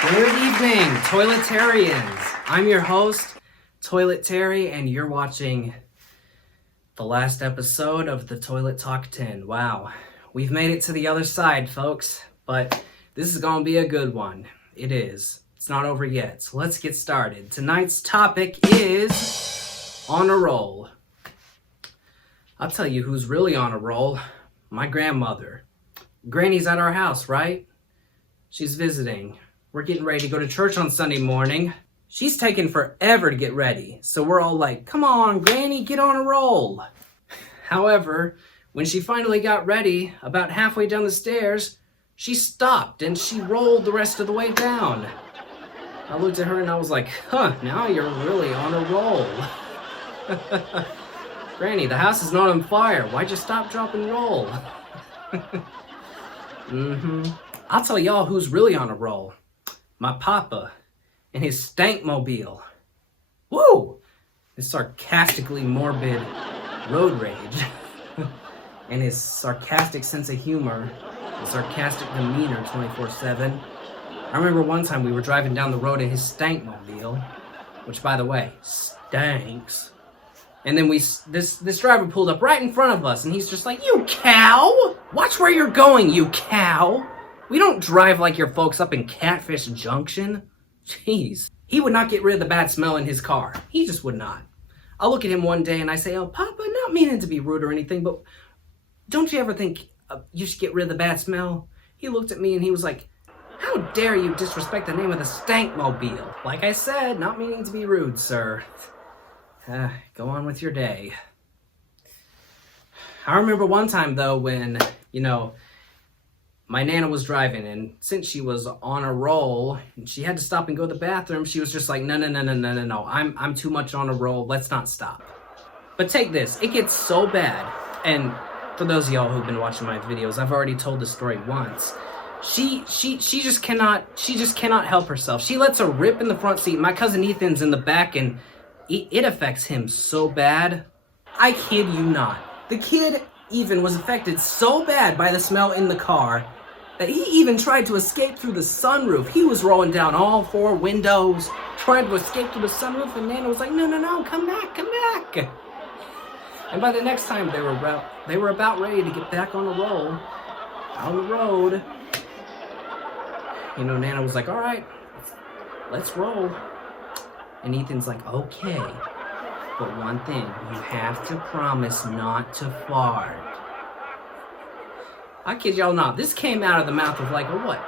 Good evening, Toiletarians. I'm your host, Toilet Terry, and you're watching the last episode of the Toilet Talk 10. Wow, we've made it to the other side, folks, but this is going to be a good one. It is. It's not over yet, so let's get started. Tonight's topic is on a roll. I'll tell you who's really on a roll. My grandmother. Granny's at our house, right? She's visiting. We're getting ready to go to church on Sunday morning. She's taking forever to get ready, so we're all like, come on, Granny, get on a roll. However, when she finally got ready, about halfway down the stairs, she stopped and she rolled the rest of the way down. I looked at her and I was like, now you're really on a roll. Granny, the house is not on fire. Why'd you stop, drop, and roll? I'll tell y'all who's really on a roll. My papa and his stank-mobile. Woo! His sarcastically morbid road rage. And his sarcastic sense of humor and sarcastic demeanor 24/7. I remember one time we were driving down the road in his stank-mobile, which, by the way, stanks. And then this driver pulled up right in front of us, and he's just like, "You cow! Watch where you're going, you cow! We don't drive like your folks up in Catfish Junction." Jeez. He would not get rid of the bad smell in his car. He just would not. I'll look at him one day and I say, "Oh, Papa, not meaning to be rude or anything, but don't you ever think you should get rid of the bad smell?" He looked at me and he was like, "How dare you disrespect the name of the stank-mobile?" Like I said, not meaning to be rude, sir. Go on with your day. I remember one time, though, when, my Nana was driving, and since she was on a roll, and she had to stop and go to the bathroom, she was just like, no, I'm too much on a roll, let's not stop. But take this, it gets so bad, and for those of y'all who've been watching my videos, I've already told the story once. She just cannot help herself. She lets her rip in the front seat. My cousin Ethan's in the back, and it affects him so bad. I kid you not. The kid even was affected so bad by the smell in the car that he even tried to escape through the sunroof. He was rolling down all four windows, trying to escape through the sunroof, and Nana was like, no, come back. And by the next time they were about ready to get back on the roll, on the road, Nana was like, all right, let's roll. And Ethan's like, okay, but one thing, you have to promise not to fart. I kid y'all not, this came out of the mouth of like a what?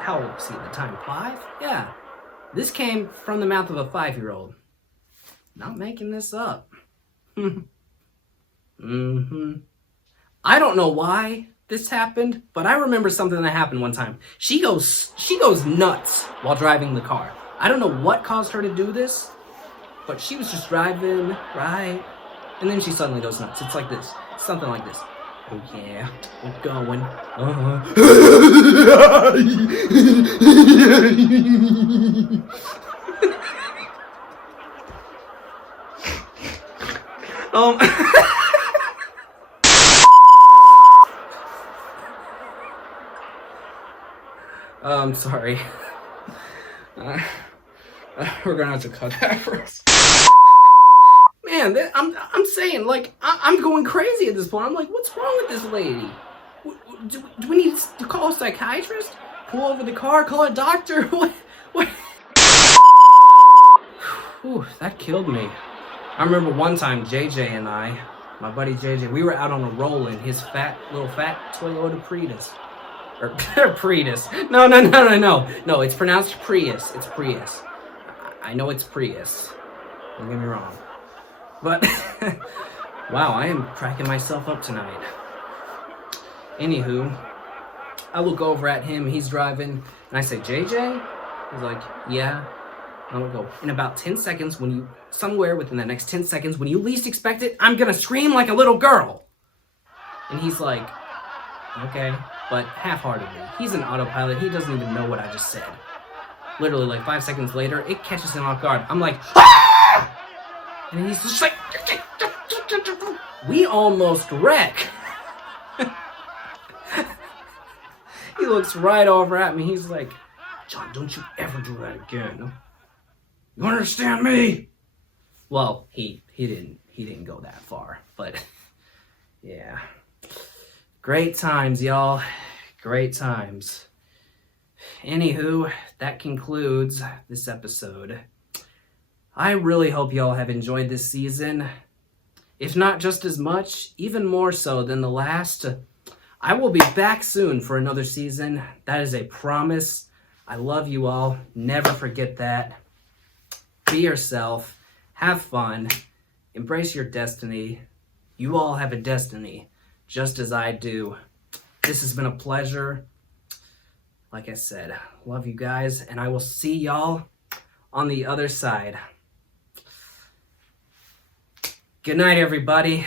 How old was he at the time, 5? Yeah, this came from the mouth of a 5-year-old. Not making this up. I don't know why this happened, but I remember something that happened one time. She goes nuts while driving the car. I don't know what caused her to do this, but she was just driving, right? And then she suddenly goes nuts. It's like this. Something like this. Oh yeah, we're going. I'm sorry. We're gonna have to cut that first. Man, I'm saying, like, I'm going crazy at this point. I'm like, what's wrong with this lady? Do we need to call a psychiatrist? Pull over the car, call a doctor? What? Whew, that killed me. I remember one time JJ and I, my buddy JJ, we were out on a roll in his little fat Toyota Prius. Or Prius. No. No, it's pronounced Prius. It's Prius. I know it's Prius. Don't get me wrong. But, wow, I am cracking myself up tonight. Anywho, I look over at him, he's driving, and I say, JJ? He's like, yeah. And I'm gonna go, in about 10 seconds, somewhere within the next 10 seconds, when you least expect it, I'm gonna scream like a little girl. And he's like, okay, but half-heartedly. He's an autopilot, he doesn't even know what I just said. Literally, like 5 seconds later, it catches him off guard. I'm like, ah! And he's just like, we almost wreck. He looks right over at me. He's like, John, don't you ever do that again. You understand me? Well, he didn't go that far, but yeah. Great times, y'all. Great times. Anywho, that concludes this episode. I really hope y'all have enjoyed this season. If not just as much, even more so than the last. I will be back soon for another season. That is a promise. I love you all. Never forget that. Be yourself. Have fun. Embrace your destiny. You all have a destiny, just as I do. This has been a pleasure. Like I said, love you guys, and I will see y'all on the other side. Good night, everybody.